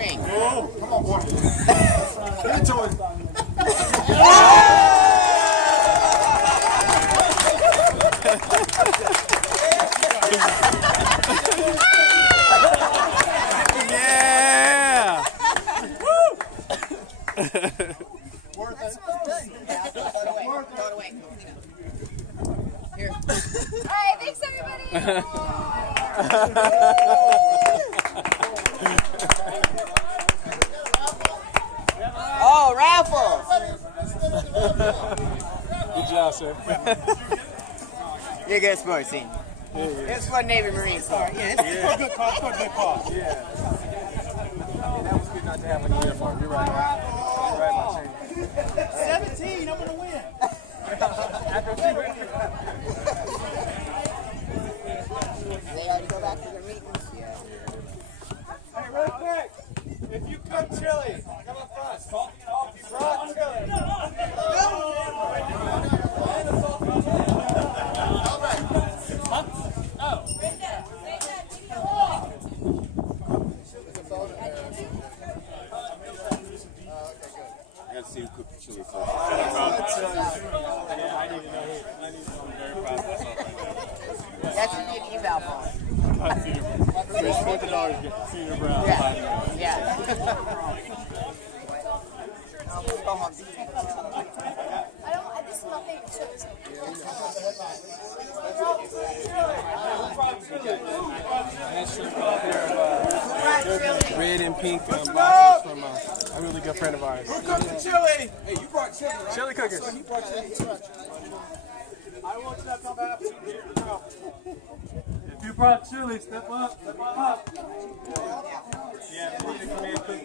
Oh, come on, boy. Get to it. Yeah! Worth it. Throw it away. Here. All right, thanks everybody. Oh, raffle! Good job, sir. You're good sports team. It's for Navy Marine Corps. It's for a good cause. It's for a good cause. Yeah. That was good not to have a uniform. You're right. You're right, my team. 17, I'm going to win. After 2 They already go back to their meetings. Yeah. Hey, real quick. If you cook chili, come up front. If you brought chili. I got to see who cooked the chili first. That should be an eval ball. There's $20 get Senior Brown. Yeah. Go home. This is nothing. Red and pink boxes from a really good friend of ours. Who cooked the chili? Hey, you brought chili, right? Chili cookers. So he brought chili too. I want you to come back. If you brought chili, step up. Step up. Yeah, we need to come in and cook.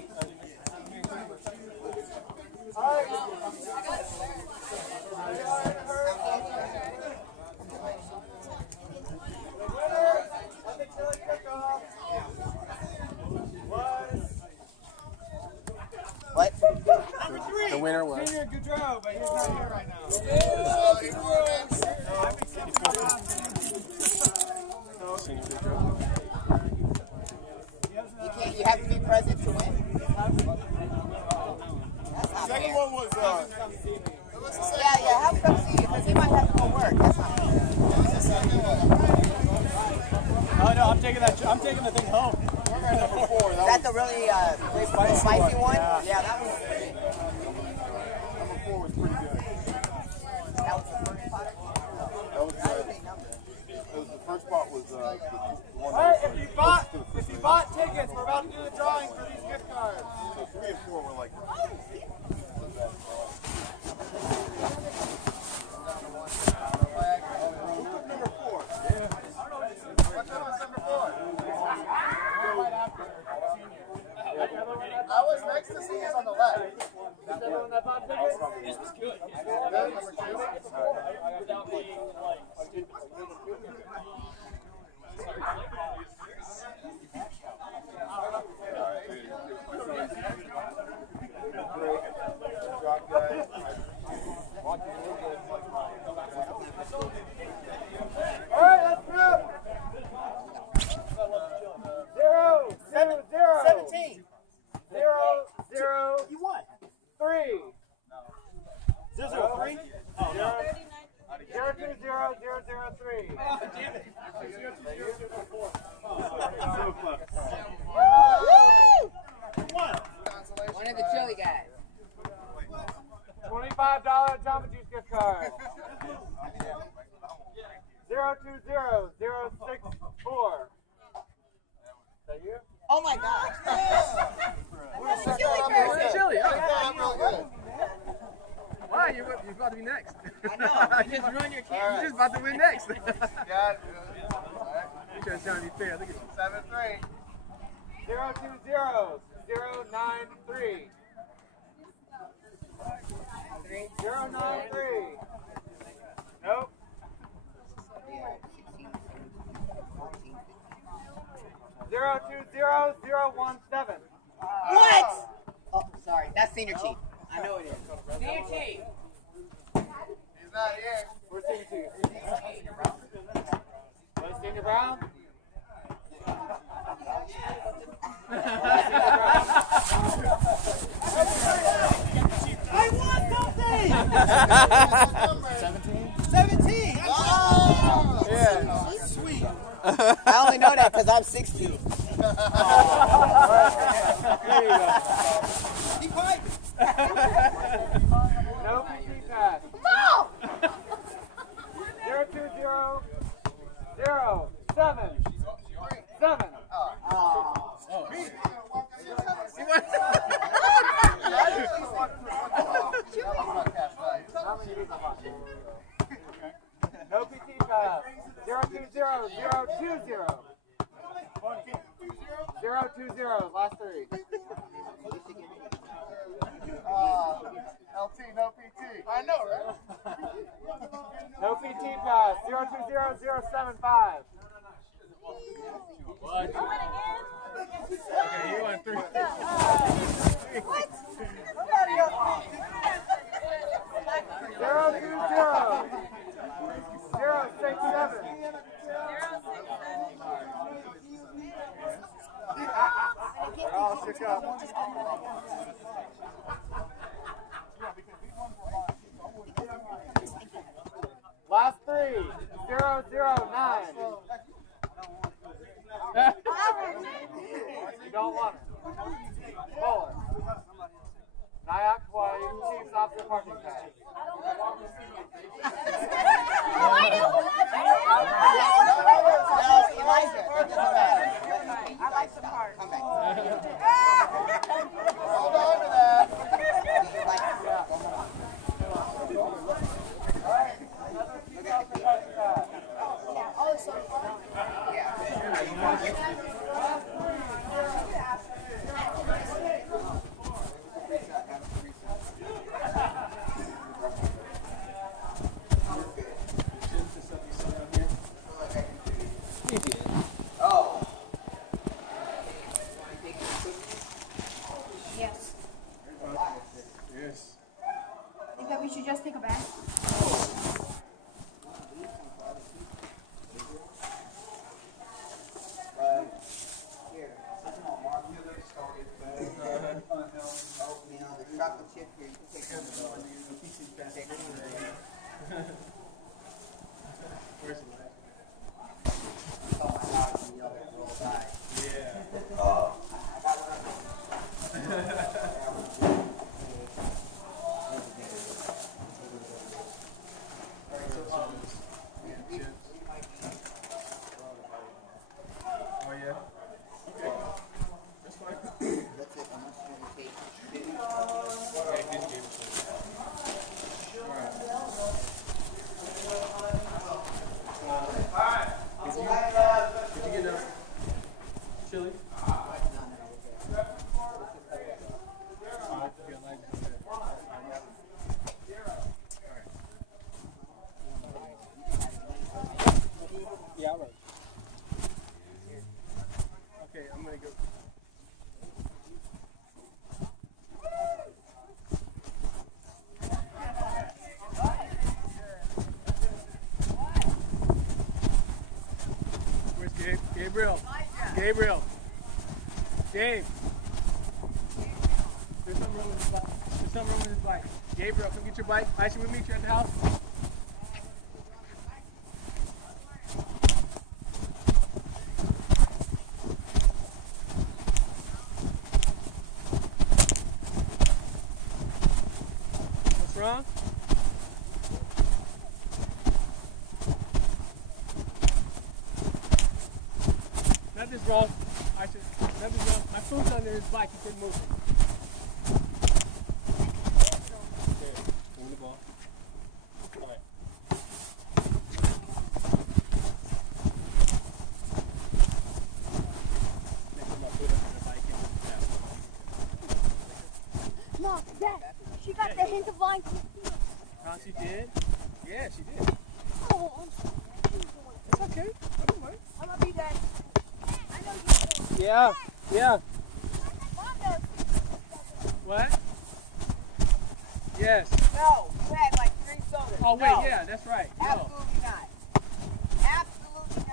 What? The winner was. Senior Goudreau, but he's not here right now. You have to be present to win. Second one was, Yeah, have him come see you because he might have to go work. That's not fair. Oh no, I'm taking the thing home. number 4. Is that the really spicy one? Yeah, that was Number 4 was pretty good. that was the first spot. That was the first spot was the one. All right, if you bought tickets, we're about to do the drawing for these gift cards. So 3 and 4 were like. Number 4. Yeah. What time was number 4? I was next to see him on the left. This was good. Without being All right, let's go. 0, 7, 0. 17. 0, 0. You won. 3. 0, 0, 3. 0, 0, 2, 0, 0, 0, 3. Oh, damn it. 0, 2, 0, 0, 4. So close. One of the chili guys. $25 Jamba Juice gift card. 020 064. Is that you? Oh my gosh. Chili. I'm real good. Why? You're about to be next. I know. You just ruined your camera. You're just about to win next. Got it. You're trying to be fair. Look at you. 7-3. 020 093. 093. Nope. 020017. What? Oh, sorry. That's senior chief. I know it is. Senior chief. He's not here. Where's Senior Chief? Where's Senior Brown? Senior Brown? I'm 16. There you go. Be quiet. No PT pass. 0, 2, 0, 0, 7, 7. No PT pass. 0, 2, 0, 0, 2, 0. 0, 2, 0. Last 3. LT, no PT. I know, right? No PT pass. 0, 2, 0, 0, 7, 5. What? Okay, you won 3. What? 0, 2, 0. 0, 6, 7. They're all shook up. Last 3. 0, 0, 9. You don't want it. Pull it. Nyack while you chiefs off the parking pad. Elijah, it doesn't matter. I like the part. Come back. Hold on to that. Yes. Yes. Think that we should just take a bath? The chocolate chip here, you can take some of those. Where's the light? Oh my God, you know that roll by. Oh, yeah? Okay. That's fine. That's it, unless you want to take Okay, just give it to me. Alright. Did you get enough chili? Yeah, all right. Okay, I'm gonna go. Where's Gabe? Gabriel. Gabriel. Gabe. There's something wrong with his bike. There's something wrong with his bike. Gabriel, come get your bike. Aisha, we'll meet you at the house. What's wrong? Nothing's wrong. Aisha, nothing's wrong. My food's under his bike. He couldn't move it. Okay, move the ball. All right. Next time I put it under the bike and Mom, Dad, she got the hint of line. oh, she did? Yeah, she did. Oh, I'm sorry. It's okay. I don't mind. I love you, Dad. I know you do. Yeah, yeah. Mom does. What? Yes. No, you had like 3 sodas. Oh, wait, No. yeah, that's right. No. Absolutely not. Absolutely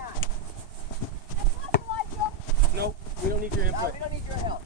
not. Nope, we don't need your No, input. we don't need your help.